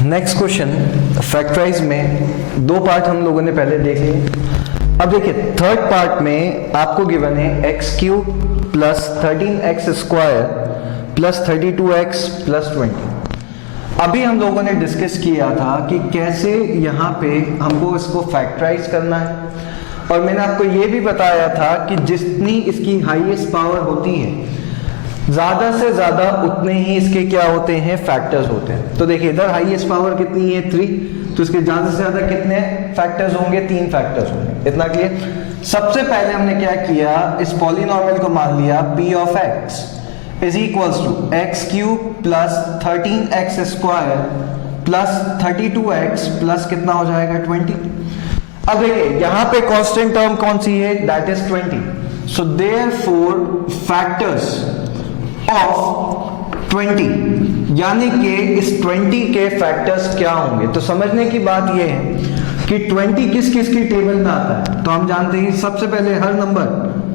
Next question, factorise में दो part हम लोगों ने पहले देख लिए। अब देखिए थर्ड पार्ट में आपको गिवन है x cube plus 13x square plus 32x plus 20। अभी हम लोगों ने डिस्कस किया था कि कैसे यहाँ पे हमको इसको फैक्टराइज करना है, और मैंने आपको ये भी बताया था कि जितनी इसकी हाईएस्ट पावर होती है ज्यादा से ज्यादा उतने ही इसके क्या होते हैं, फैक्टर्स होते हैं। तो देखिए इधर हाईएस्ट पावर कितनी है 3, तो इसके ज्यादा से ज्यादा कितने फैक्टर्स होंगे, 3 फैक्टर्स होंगे। इतना क्लियर। सबसे पहले हमने क्या किया, इस पॉलिनॉमियल को मान लिया p of x is equals to x cube plus 13x square plus 32x plus कितना हो जाएगा 20। अब देखिए यहां पे कांस्टेंट टर्म कौन सी है, that is 20। So therefore factors of 20, यानी कि इस 20 के फैक्टर्स क्या होंगे। तो समझने की बात यह है कि 20 किस किस की टेबल में आता है। तो हम जानते हैं सबसे पहले हर नंबर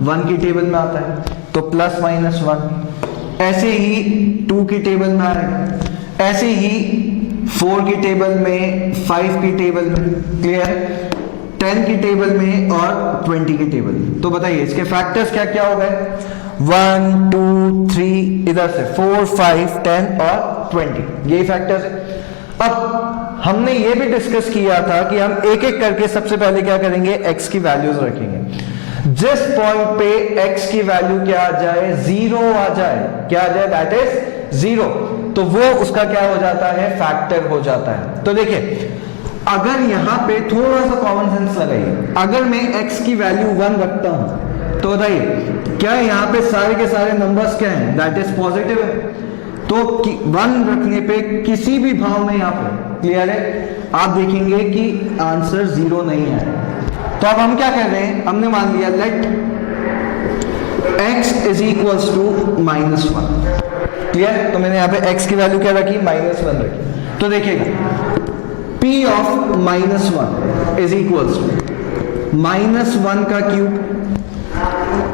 1 की टेबल में आता है, तो प्लस माइनस 1। ऐसे ही 2 की टेबल में आएगा, ऐसे ही 4 की टेबल में, 5 की टेबल में, क्लियर, 10 की टेबल में और 20 की टेबल में। तो बताइए इसके फैक्टर्स क्या क्या हो गए, 1 2 3, इधर से 4 5 10 और 20, यही फैक्टर्स है। अब हमने ये भी डिस्कस किया था कि हम एक एक करके सबसे पहले क्या करेंगे, x की वैल्यूज रखेंगे। जिस पॉइंट पे x की वैल्यू क्या आ जाए, 0 आ जाए, क्या आ जाए, दैट इज 0, तो वो उसका क्या हो जाता है, फैक्टर हो जाता है। तो देखिए अगर यहां पे थोड़ा सा कॉमन सेंस लगाइए, अगर मैं x की वैल्यू 1 रखता हूं तो बताइए क्या यहाँ पे सारे के सारे नंबर्स क्या हैं, दैट इज पॉजिटिव है। तो 1 रखने पे किसी भी भाव में यहाँ पे, क्लियर है, आप देखेंगे कि आंसर 0 नहीं है। तो अब हम क्या कर रहे हैं, हमने मान लिया let x is equals to -1, clear. तो मैंने यहाँ पे x की वैल्यू क्या रखी, -1 रखी। तो देखिएगा p of -1 is equals to -1 का क्यूब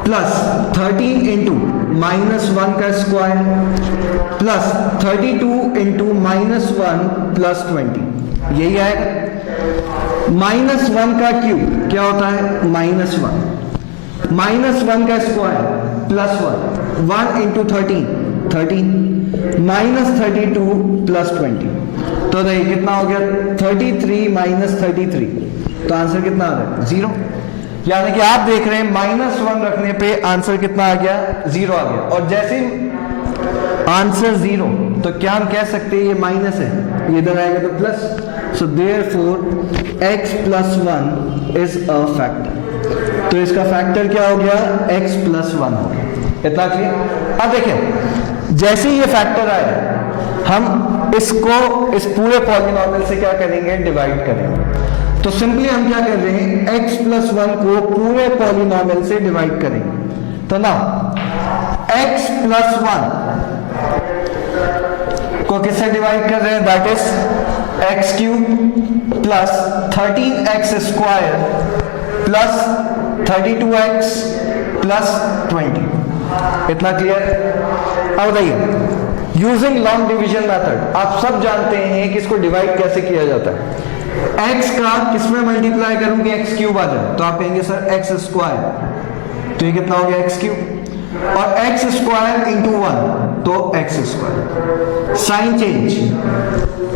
प्लस 13 इंटू -1 का स्क्वायर प्लस 32 इंटू -1 प्लस 20, यही आएगा। -1 का क्यूब क्या होता है, -1, -1 का स्क्वायर प्लस 1 इंटू 13 -32 प्लस 20। तो देखिए कितना हो गया, 33 - 33, तो आंसर कितना आ रहा है, 0। यानी कि आप देख रहे हैं -1 रखने पे आंसर कितना आ गया, 0 आ गया। और जैसे आंसर 0, तो क्या हम कह सकते हैं ये माइनस है, ये इधर आएगा तो plus. So therefore x plus 1 is a factor. तो इसका फैक्टर क्या हो गया, x प्लस 1 हो गया। इतना क्लियर। अब देखिए जैसे ये फैक्टर आया, हम इसको इस पूरे पॉलिनॉमियल से क्या करेंगे, डिवाइड करेंगे। तो सिंपली हम क्या कर रहे हैं, x प्लस 1 को पूरे पॉलिनॉमियल से डिवाइड करेंगे। तो ना x प्लस 1 को किससे डिवाइड कर रहे हैं, that is x cube plus 13x square plus 32x plus 20। इतना क्लियर। अब बताइए यूजिंग लॉन्ग डिवीजन मेथड, आप सब जानते हैं कि इसको डिवाइड कैसे किया जाता है। x का किसमें मल्टीप्लाई करूंगी, x क्यूब आ जाए, तो आप कहेंगे सर x स्क्वायर, तो ये कितना हो गया, x क्यूब, और x स्क्वायर इंटू 1, तो x स्क्वायर। साइन चेंज,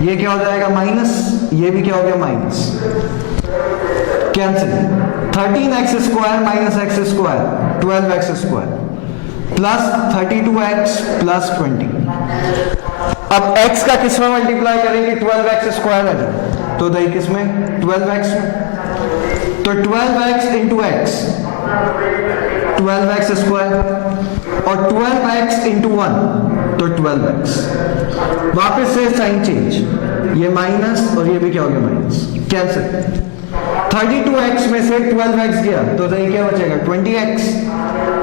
ये क्या हो जाएगा, माइनस, ये भी क्या हो गया, minus, cancel. 13x square minus x square 12x square plus 32x plus 20। अब x का किसमें मल्टीप्लाई करेंगे, 12x स्क्वायर आ जाए, तो देखिए किसमें, 12x में, तो 12x into x 12x square और 12x इंटू 1, तो 12x। वापस से साइन चेंज, ये माइनस और ये भी क्या हो गया, माइनस, कैंसिल। 32x में से 12x गया, तो देखिए क्या बचेगा, 20x,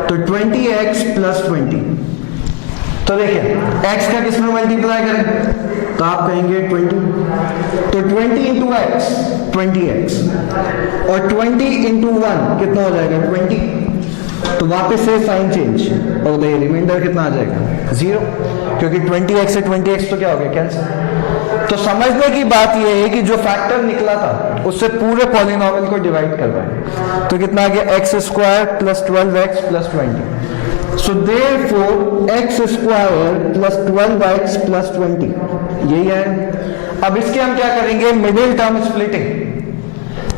तो 20x प्लस 20। तो देखिए x का किसमें मल्टीप्लाई करें, तो आप कहेंगे 20, तो 20 इंटू x 20x और 20 इंटू 1 कितना हो जाएगा, 20। तो वापस से साइन चेंज और रिमाइंडर कितना आ जाएगा, 0, क्योंकि 20x से 20x तो क्या हो गया, कैंसिल। तो समझने की बात यह है कि जो फैक्टर निकला था उससे पूरे पॉलिनोमियल को डिवाइड करवाएं, तो कितना आ गया x square plus 12x plus 20। So therefore x square plus 12x plus 20 यही है। अब इसके हम क्या करेंगे, मिडिल टर्म स्प्लिटिंग।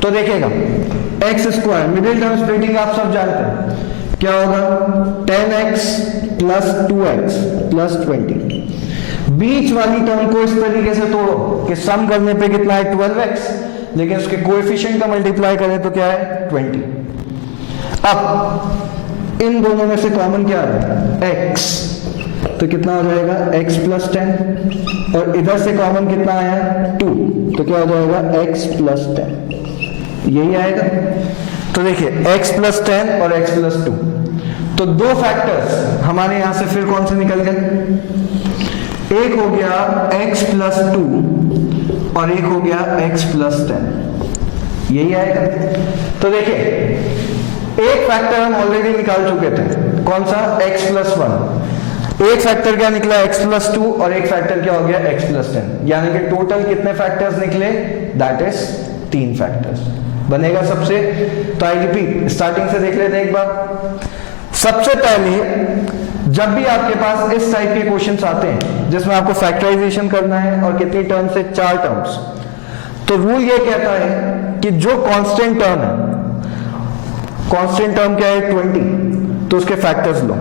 तो देखिएगा x square middle term splitting आप सब जानते हैं क्या होगा, 10x प्लस 2x प्लस 20। बीच वाली टर्म को इस तरीके से तोड़ो कि सम करने पे कितना है 12x, लेकिन उसके कोएफिशिएंट का मल्टीप्लाई करें तो क्या है 20। अब इन दोनों में से कॉमन क्या है x, तो कितना हो जाएगा x प्लस 10, और इधर से कॉमन कितना आया 2, तो क्या हो जाएगा x प्लस 10, यही आएगा। तो देखिए x प्लस 10 और x प्लस 2, तो दो फैक्टर्स हमारे यहां से फिर कौन से निकल गए, एक हो गया x प्लस 2 और एक हो गया x प्लस 10, यही आएगा। तो देखिए एक फैक्टर हम ऑलरेडी निकाल चुके थे, कौन सा x प्लस 1, एक फैक्टर क्या निकला x प्लस 2 और एक फैक्टर क्या हो गया x प्लस 10, यानी कि टोटल कितने फैक्टर्स निकले, दैट इज 3 फैक्टर्स बनेगा सबसे। तो आई रिपीट, स्टार्टिंग से देख लेते हैं एक बार। सबसे पहले जब भी आपके पास इस टाइप के क्वेश्चंस आते हैं जिसमें आपको फैक्टराइजेशन करना है और कितनी टर्म्स है, 4 टर्म्स, तो रूल ये कहता है कि जो कांस्टेंट टर्म है, कांस्टेंट टर्म क्या है 20, तो उसके फैक्टर्स लो।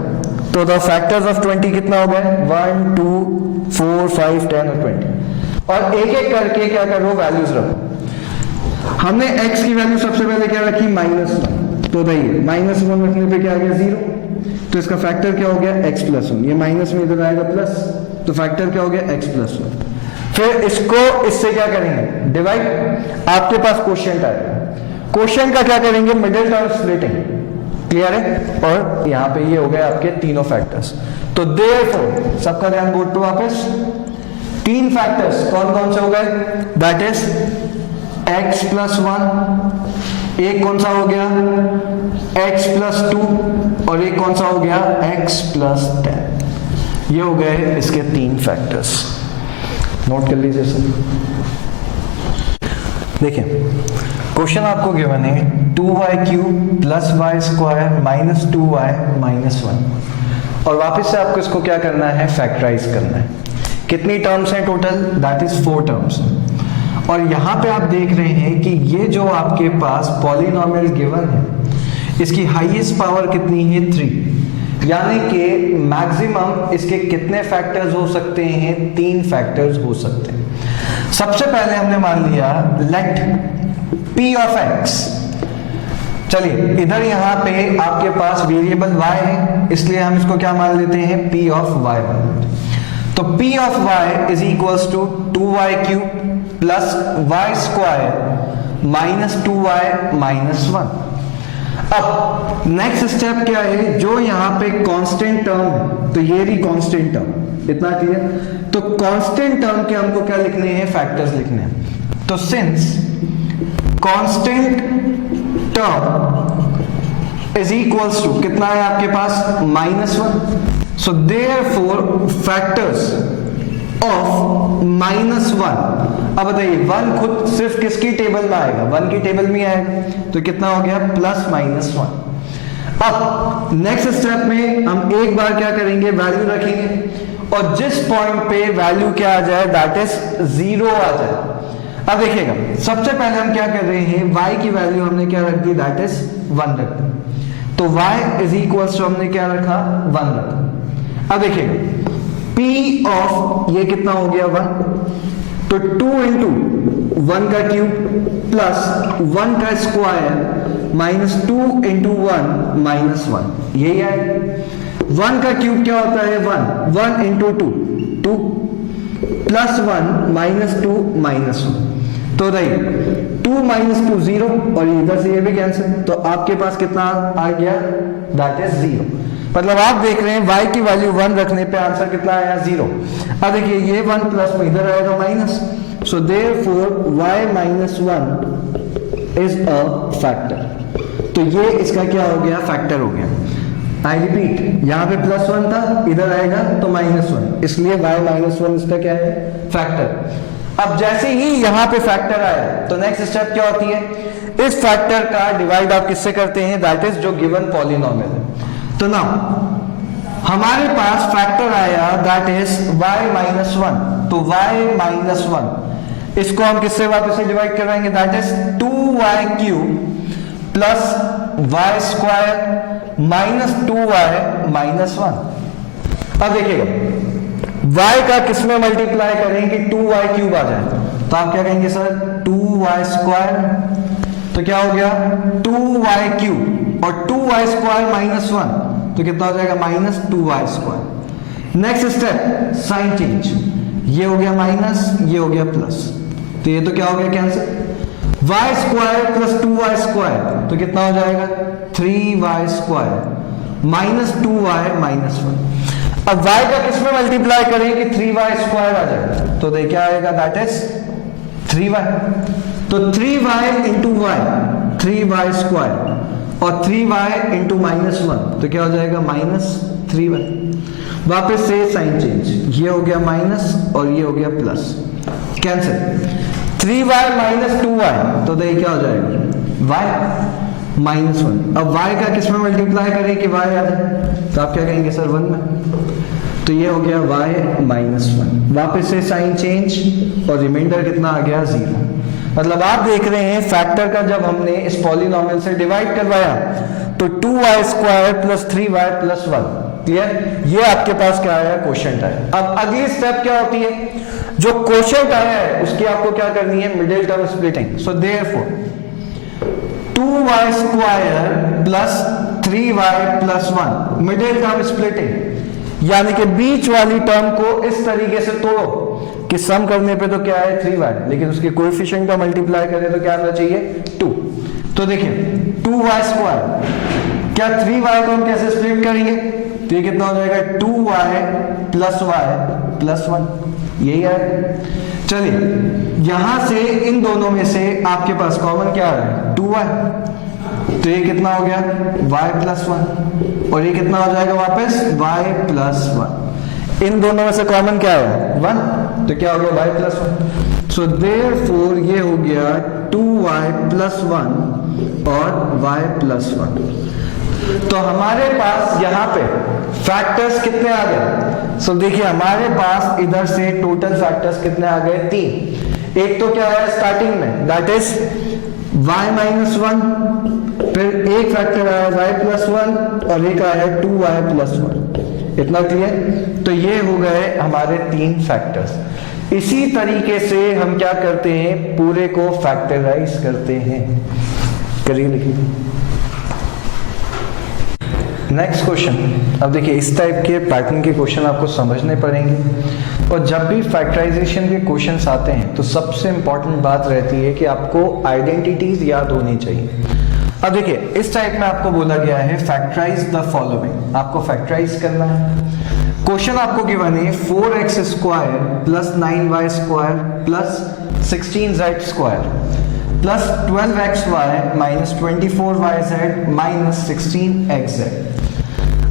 तो द फैक्टर्स ऑफ 20 कितना हो गया 1 2 4 5 10 और 20, और एक एक करके क्या करो वैल्यूज रखो। हमने x की वैल्यू सबसे पहले क्या रखी -1, तो भाई -1 रखने पे क्या आ गया 0, तो इसका फैक्टर क्या हो गया x प्लस 1, ये माइनस में इधर आएगा प्लस, तो फैक्टर क्या हो गया x प्लस 1। फिर इसको इससे क्या करेंगे डिवाइड, आपके पास क्वोशिएंट आएगा, क्वोशिएंट का क्या करेंगे मिडिल टर्म स्प्लिटिंग, क्लियर है। और यहाँ पे ये हो गए आपके तीनों फैक्टर्स। तो देयरफॉर सबका ध्यान बोर्ड पे वापस, 3 फैक्टर्स कौन कौन से हो गए, दैट इज x प्लस 1, एक कौन सा हो गया x प्लस 2 और एक कौन सा हो गया x प्लस 10, ये हो गए इसके 3 फैक्टर्स। नोट कर लीजिए सर। देखिए क्वेश्चन आपको गिवन है 2y³ plus y square minus 2y minus 1, और वापस से आपको इसको क्या करना है फैक्टराइज करना है। कितनी टर्म्स हैं टोटल, दैट इज 4 टर्म्स। और यहां पे आप देख रहे हैं कि ये जो आपके पास पॉलिनोमियल गिवन है इसकी हाईएस्ट पावर कितनी है 3, यानी कि मैक्सिमम इसके कितने फैक्टर्स हो सकते हैं, 3 फैक्टर्स हो सकते हैं। सबसे पहले हमने मान लिया लेट p ऑफ x, चलिए इधर यहां पे आपके पास वेरिएबल y है, इसलिए हम इसको क्या मान लेते हैं p ऑफ y मान लेते हैं। तो p of y is equals to 2y³ plus y square minus 2y minus 1। अब नेक्स्ट स्टेप क्या है, जो यहां पे कांस्टेंट टर्म है, तो ये रही कांस्टेंट टर्म, इतना क्लियर। तो कांस्टेंट टर्म के हमको क्या लिखने हैं, फैक्टर्स लिखने हैं। तो since constant term is equals to कितना है आपके पास -1, सो देयरफॉर फैक्टर्स ऑफ -1। अब बताइए 1 खुद सिर्फ किसकी टेबल में आएगा, 1 की टेबल में आएगा, तो कितना हो गया +-1। अब नेक्स्ट स्टेप में हम एक बार क्या करेंगे वैल्यू रखेंगे, और जिस पॉइंट पे वैल्यू क्या आ जाए दैट इज 0 आ जाए। अब देखिएगा सबसे पहले हम क्या कर रहे हैं, y की वैल्यू हमने क्या रख दी, दैट इज 1 रख दी। तो y इज इक्वल्स टू हमने क्या रखा 1 रखा। अब देखिएगा p ऑफ ये कितना हो गया 1, तो 2 इंटू 1 का क्यूब प्लस 1 का स्क्वायर माइनस 2 इंटू 1 माइनस 1, यही है। 1 का क्यूब क्या होता है 1 इंटू 2 प्लस 1 माइनस 2 माइनस 1, तो रही 2 माइनस 2 0, और इधर से ये भी कैंसिल, तो आपके पास कितना आ गया, दैट इज 0। मतलब आप देख रहे हैं y की वैल्यू 1 रखने पे आंसर कितना आया 0। अब देखिए ये 1 प्लस में इधर आएगा minus, so therefore y minus 1 is a factor. तो ये इसका क्या हो गया, फैक्टर हो गया। आई रिपीट, यहां पे +1 था, इधर आएगा तो -1, इसलिए y माइनस 1 इसका क्या है, फैक्टर। अब जैसे ही यहां पे फैक्टर आया तो नेक्स्ट स्टेप क्या होती है, इस फैक्टर का डिवाइड आप किससे करते हैं, दैट इज जो गिवन पॉलिनोमियल है। तो नाउ हमारे पास फैक्टर आया दैट इज y माइनस 1, तो y माइनस 1 इसको हम किससे वापस से डिवाइड करवाएंगे, that is 2y cube plus y square minus 2y minus 1। अब देखिएगा y का किसमें मल्टीप्लाई करें कि 2y क्यूब आ जाए, तो आप क्या कहेंगे सर 2y स्क्वायर, तो क्या हो गया 2y क्यूब और 2y स्क्वायर माइनस 1, तो कितना हो जाएगा minus 2y square. Next step sign change, ये हो गया माइनस, ये हो गया प्लस, तो ये तो क्या हो गया cancel, y square plus 2y square तो कितना हो जाएगा 3y square minus 2y minus 1। अब y का किसमें मल्टीप्लाई करें कि 3y स्क्वायर आ जाएगा, तो देखिए आएगा दैट इज 3y, तो 3y into y 3y square और 3y इंटू माइनस 1 तो क्या हो जाएगा माइनस 3y। वापस से साइन चेंज, ये हो गया माइनस और ये हो गया plus, cancel 3y minus 2y तो देखिए क्या हो जाएगा y माइनस 1। अब y का किसमें मल्टीप्लाई करें कि y आ जाए, तो आप क्या कहेंगे सर 1 में, तो ये हो गया y माइनस 1। वापस से साइन चेंज और रिमाइंडर कितना आ गया 0। मतलब आप देख रहे हैं फैक्टर का जब हमने इस पॉलिनोमियल से डिवाइड करवाया तो 2y square plus 3y plus 1, clear, ये आपके पास क्या आया क्वोशिएंट आया। अब अगली स्टेप क्या होती है, जो क्वोशिएंट आया है उसकी आपको क्या करनी है, middle term splitting. So therefore 2y square plus 3y plus 1 middle term splitting, यानी कि बीच वाली टर्म को इस तरीके से तोड़ो कि सम करने पे तो क्या है 3y, लेकिन उसके कोएफिशिएंट का मल्टीप्लाई करें तो क्या आना चाहिए 2। तो देखिए 2y स्क्वायर, क्या 3y को हम कैसे स्प्लिट करेंगे, तो ये कितना हो जाएगा 2y प्लस y प्लस 1, यही है। चलिए यहां से इन दोनों में से आपके पास कॉमन क्या आ रहा है 2y, तो ये कितना हो गया y प्लस 1 और ये कितना हो जाएगा वापस y प्लस 1। इन दोनों में से कॉमन क्या है 1, तो क्या हो गया y प्लस 1। सो देयरफॉर ये हो गया 2y प्लस 1 और y प्लस 1। तो हमारे पास यहाँ पे फैक्टर्स कितने आ गए, सो देखिए हमारे पास इधर से टोटल फैक्टर्स कितने आ गए 3। एक तो क्या है स्टार्टिंग में दैट इज y माइनस 1, फिर एक फैक्टर आया y प्लस 1 और एक आया 2y प्लस 1। इतना क्लियर, तो ये हो गए हमारे 3 फैक्टर्स। इसी तरीके से हम क्या करते हैं पूरे को फैक्टराइज करते हैं, करिए लिखिए। नेक्स्ट क्वेश्चन, अब देखिए इस टाइप के पैटर्न के क्वेश्चन आपको समझने पड़ेंगे और जब भी फैक्टराइजेशन के क्वेश्चंस आते हैं तो सबसे इंपॉर्टेंट बात रहती है कि आपको आइडेंटिटीज याद होनी चाहिए। अब देखिए इस टाइप में आपको बोला गया है फैक्टराइज द फॉलोइंग, आपको फैक्टराइज करना है। क्वेश्चन आपको गिवन है 4x square plus 9y square plus 16z square plus 12xy minus 24yz minus 16xz।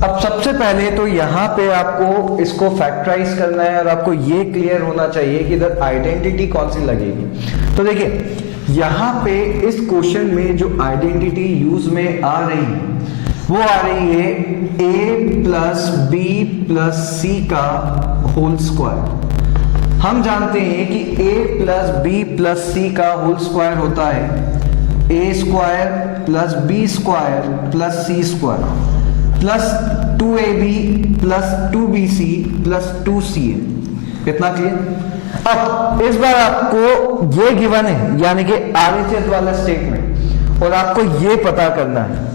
अब सबसे पहले तो यहाँ पे आपको इसको फैक्टराइज करना है और आपको ये क्लियर होना चाहिए कि इधर आइडेंटिटी कौन सी लगेगी। तो देखिए यहाँ पे इस क्वेश्चन में जो आइडेंटिटी यूज में आ रही है वो आ रही है a plus b plus c का होल स्क्वायर। हम जानते हैं कि a plus b plus c का होल स्क्वायर होता है a square plus b square plus c square plus 2ab plus 2bc plus 2ca। इतना क्लियर। अब इस बार आपको ये गिवन है यानी कि RHS वाला स्टेटमेंट और आपको ये पता करना है।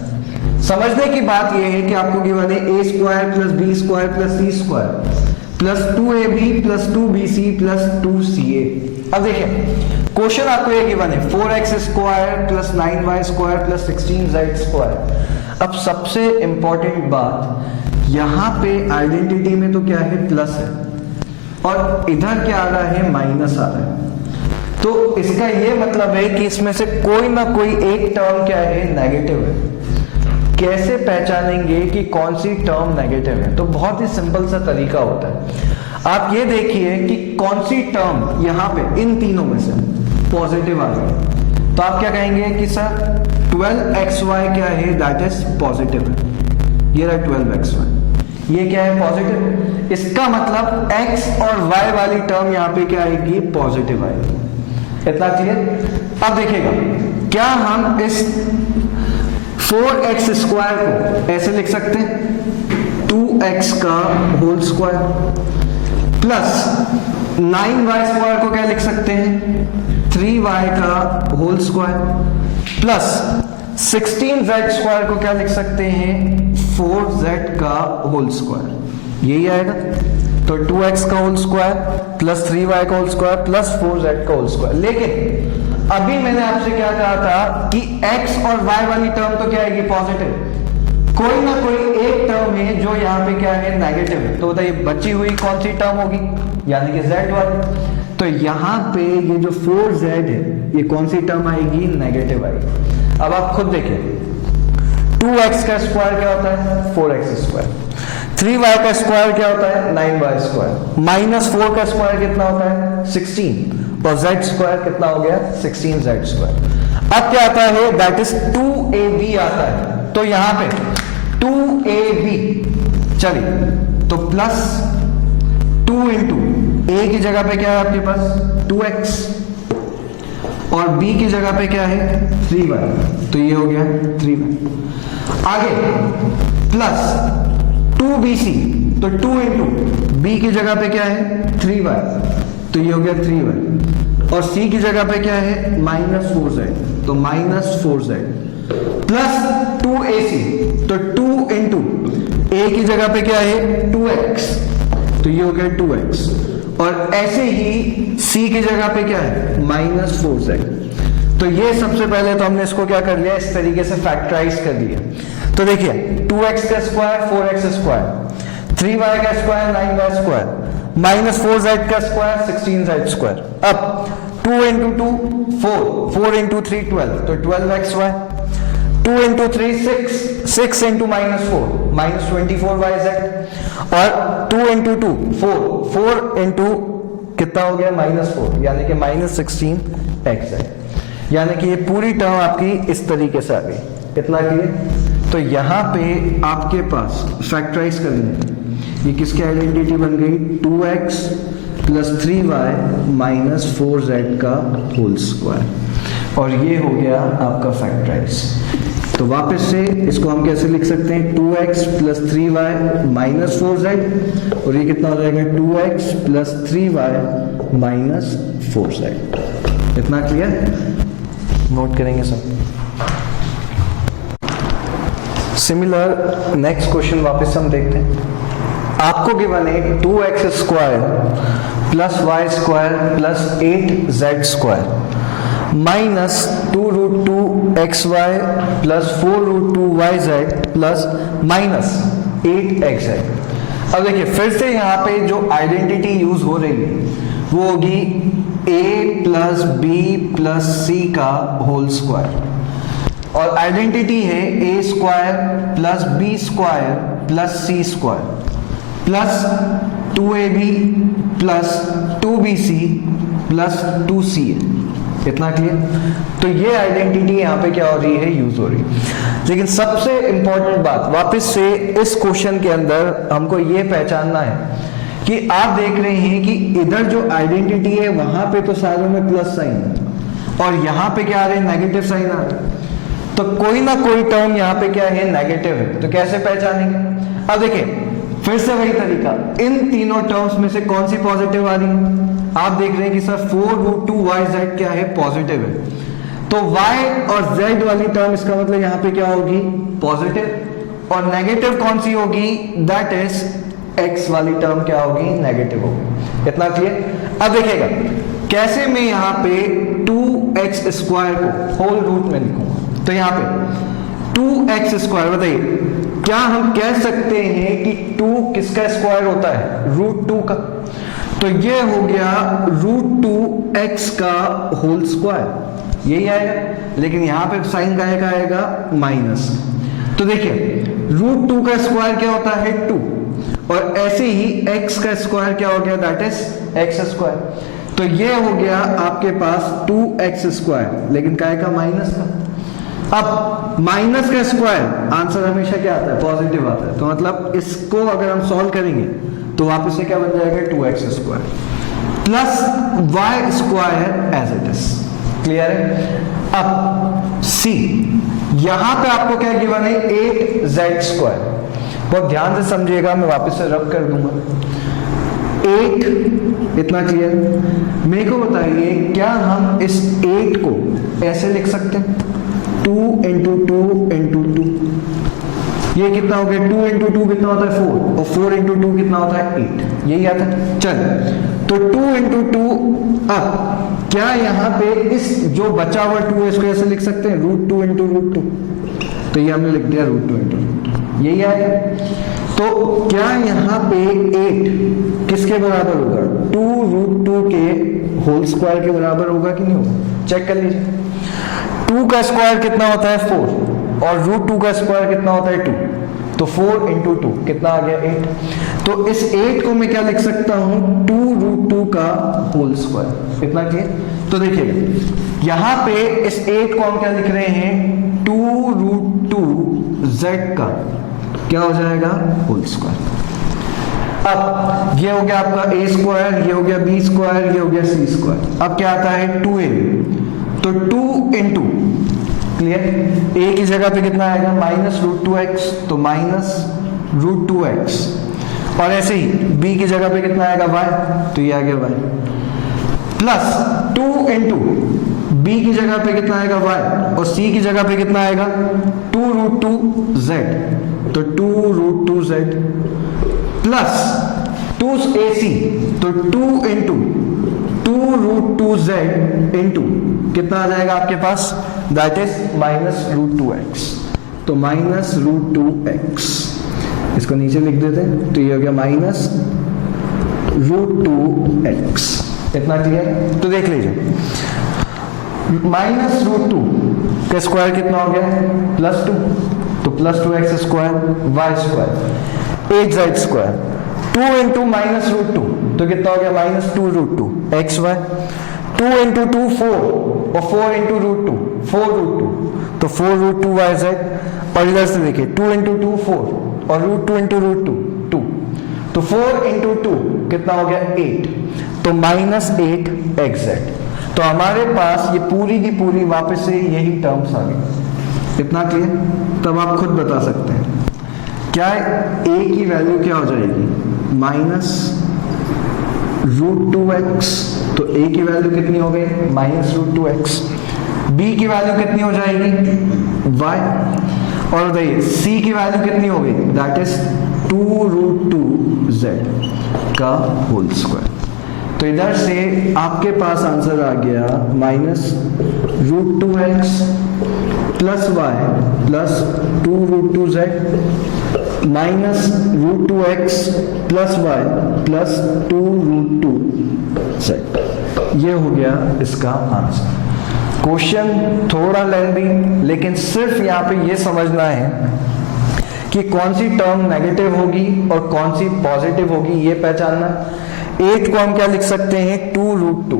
समझने की बात ये है कि आपको गिवन है a square plus b square plus c square plus 2ab plus 2bc plus 2ca। अब देखिए क्वेश्चन आपको ये गिवन है 4x square plus 9y square plus 16z square. अब सबसे इंपॉर्टेंट बात यहाँ पे आइडेंटिटी में तो क्या है प्लस है और इधर क्या आ रहा है माइनस आ रहा है, तो इसका ये मतलब है कि इसमें से कोई ना कोई एक टर्म क्या है नेगेटिव है। कैसे पहचानेंगे कि कौन सी टर्म नेगेटिव है, तो बहुत ही सिंपल सा तरीका होता है। आप ये देखिए कि कौन सी टर्म यहां पे इन तीनों में से पॉजिटिव आ रही है। तो आप क्या कहेंगे कि सर 12xy क्या है, दैट इज पॉजिटिव है। ये रहा 12xy, ये क्या है, पॉजिटिव। इसका मतलब x और y वाली टर्म यहां पे क्या आएगी, पॉजिटिव आएगी। इतना क्लियर। अब देखिएगा, क्या हम इस 4x स्क्वायर को ऐसे लिख सकते हैं, 2x का whole square plus 9y square को क्या लिख सकते हैं, 3y का whole square plus 16z square को क्या लिख सकते हैं, 4z का होल स्क्वायर। यही आएगा। तो 2x का होल स्क्वायर प्लस 3y का होल स्क्वायर प्लस 4z का होल स्क्वायर। लेकिन अभी मैंने आपसे क्या कहा था कि x और y वाली टर्म तो क्या आएगी, पॉजिटिव। कोई ना कोई एक टर्म है जो यहाँ पे क्या है, नेगेटिव है। तो बताइए बची हुई कौन सी टर्म होगी, यानी कि z वाली। तो यहाँ पे ये जो 4z है, ये कौन सी टर्म आएगी, नेगेटिव आएगी। अब आप खुद देखिए, 2x का स्क्वायर क्या होता है, 4x स्क्वायर, 3y का स्क्वायर क्या होता है, 9y स्क्वायर, माइनस 4 का स्क्वायर कितना होता है, 16, और z स्क्वायर कितना हो गया, 16z स्क्वायर। अब क्या आता है, दैट इज 2ab आता है। तो यहां पे 2ab, चलिए तो प्लस 2 इंटू a की जगह पे क्या है आपके पास, 2x, और b की जगह पे क्या है, 3y। तो ये हो गया 3y। आगे प्लस 2bc, तो 2 इंटू b की जगह पे क्या है, 3y। तो ये हो गया 3y। और c की जगह पे क्या है, माइनस 4z, तो माइनस 4z प्लस 2ac, तो 2 इंटू a की जगह पे क्या है, 2x। तो ये हो गया 2x। और ऐसे ही c की जगह पे क्या है, माइनस 4z। तो ये सबसे पहले तो हमने इसको क्या कर लिया, इस तरीके से फैक्टराइज कर दिया। तो देखिए 2x का स्क्वायर 4x स्क्वायर, 3y का square 9y square, minus 4z का स्क्वायर 16z स्क्वायर। अब 2 इंटू 2 4, 4 इंटू 3 12, तो 12xy, 2 into 3 6, 6 into minus 4 minus 24yz, और 2 इंटू 2 4, 4 इंटू कितना हो गया, माइनस 4, यानी कि माइनस 16xz। यानी कि ये पूरी टर्म आपकी इस तरीके से आ गई। इतना क्लियर। तो यहां पे आपके पास फैक्टराइज कर लें, ये किसकी आइडेंटिटी बन गई, 2x plus 3y minus 4z का होल स्क्वायर, और ये हो गया आपका फैक्टराइज। तो वापस से इसको हम कैसे लिख सकते हैं, 2x plus 3y minus 4z, और ये कितना हो जाएगा, 2x plus 3y minus 4z। इतना क्लियर, नोट करेंगे सब। सिमिलर नेक्स्ट क्वेश्चन वापस हम देखते हैं। आपको गिवन है 2x square plus y square plus 8z square minus 2√2xy plus 4√2yz plus minus 8xz। अब देखिए फिर से यहाँ पे जो आइडेंटिटी यूज हो रही है वो होगी a plus b plus c का होल स्क्वायर, और आइडेंटिटी है a square plus b square plus c square plus 2ab plus 2bc plus 2ca। इतना क्लियर। तो ये आइडेंटिटी यहाँ पे क्या हो रही है, यूज हो रही है। लेकिन सबसे इंपॉर्टेंट बात वापस से इस क्वेश्चन के अंदर हमको ये पहचानना है कि आप देख रहे हैं कि इधर जो आइडेंटिटी है वहां पे तो सारों में प्लस साइन है, और यहाँ पे क्या आ रहे हैं, नेगेटिव साइन आ रहे हैं। तो कोई ना कोई टर्म यहाँ पे क्या है, नेगेटिव है। तो कैसे पहचानेंगे, अब देखिए फिर से वही तरीका, इन तीनों टर्म्स में से कौन सी पॉजिटिव आ रही है, आप देख रहे हैं कि सर 4√2yz क्या है, पॉजिटिव है। तो y और z वाली टर्म इसका मतलब यहाँ पे क्या होगी, पॉजिटिव, और नेगेटिव कौन सी होगी, दैट इज x वाली टर्म क्या होगी, नेगेटिव होगी। इतना क्लियर। अब देखिएगा कैसे मैं यहाँ पे 2x स्क्वायर को होल रूट में लिखूंगा। तो यहाँ पे 2x स्क्वायर, बताइए क्या हम कह सकते हैं कि 2 किसका स्क्वायर होता है, √2 का। तो ये हो गया √2x का होल स्क्वायर, यही आएगा। लेकिन यहां पे साइन का आएगा माइनस। तो देखिए √2 का स्क्वायर क्या होता है, 2, और ऐसे ही x का स्क्वायर क्या हो गया, दैट इज एक्स स्क्वायर। तो ये हो गया आपके पास 2x स्क्वायर, लेकिन काय का, माइनस का। अब माइनस का स्क्वायर आंसर हमेशा क्या आता है, पॉजिटिव आता है। तो मतलब इसको अगर हम सॉल्व करेंगे तो वापस से क्या बन जाएगा, 2x square plus y square as it is. Clear है। अब सी, यहां पे आपको क्या गिवन है, 8z स्क्वायर। बहुत ध्यान से समझिएगा, मैं वापस से रब कर दूंगा। 8 इतना क्लियर। मेरे को बताइए, क्या हम इस 8 को ऐसे लिख सकते हैं, 2 इंटू 2 इंटू 2, ये कितना हो गया, 2 इंटू 2 कितना होता है 4, और 4 इंटू 2 कितना होता है 8, यही आता है। चल, तो 2 इंटू 2, अब क्या यहाँ पे इस जो बचा हुआ 2 है इसको ऐसे लिख सकते हैं, √2 इंटू √2, तो ये हमने लिख दिया √2 इंटू √2, यही आएगा। तो क्या यहाँ पे 8 किसके बराबर होगा, 2 √2 के होल स्क्वायर के बराबर होगा कि नहीं होगा, चेक कर लीजिए। 2 का स्क्वायर कितना होता है 4, और √2 का स्क्वायर कितना होता है 2, तो 4 इंटू 2 कितना आ गया 8। तो इस 8 को मैं क्या लिख सकता हूं, 2 √2 का होल स्क्वायर। इतना क्लियर। तो देखिएगा यहां पे इस 8 को हम क्या लिख रहे हैं, 2 √2 z का क्या हो जाएगा, होल स्क्वायर। अब ये हो गया आपका a स्क्वायर, ये हो गया b स्क्वायर, ये हो गया c स्क्वायर। अब क्या आता है 2a, तो 2 इंटू, क्लियर, a की जगह पे कितना आएगा, -√2x, तो -√2x, और ऐसे ही b की जगह पे कितना आएगा y, तो ये आ गया y, प्लस 2 इंटू b की जगह पे कितना आएगा y, और c की जगह पे कितना आएगा 2 √2z, तो 2 √2z, प्लस 2ac, तो 2 इंटू 2 √2z इंटू कितना आ जाएगा आपके पास, दैट इज -√2x, तो -√2x, इसको नीचे लिख देते हैं, तो ये हो गया -√2x। इतना क्लियर। तो देख लीजिए, -√2 का स्क्वायर कितना हो गया, +2, तो +2x square, y square, 8z square, 2 into -√2, तो कितना हो गया, -2√2 xy, 2 इंटू 2 4, और 4 इंटू √2 4√2, तो 4√2yz, और इधर से देखिए 2 इंटू 2 4, और √2 इंटू √2 2, तो 4 इंटू 2 कितना हो गया 8, तो -8xz। तो हमारे पास ये पूरी की पूरी वापस से यही टर्म्स आ गई। इतना क्लियर। तब आप खुद बता सकते हैं क्या a की वैल्यू क्या हो जाएगी, -√2x, तो a की वैल्यू कितनी हो गई, -√2x, b की वैल्यू कितनी हो जाएगी y, और बताइए c की वैल्यू कितनी हो गई, दैट इज 2 √2z का होल स्क्वायर। तो इधर से आपके पास आंसर आ गया -√2x plus y plus 2 √2z -√2x plus y plus 2 √2z। ये हो गया इसका आंसर। क्वेश्चन थोड़ा लेंथी, लेकिन सिर्फ यहाँ पे ये समझना है कि कौन सी टर्म नेगेटिव होगी और कौन सी पॉजिटिव होगी, ये पहचानना। 8 को हम क्या लिख सकते हैं, 2 √2,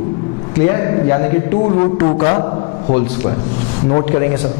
क्लियर, यानी कि 2 √2 का होल स्क्वायर। नोट करेंगे सब।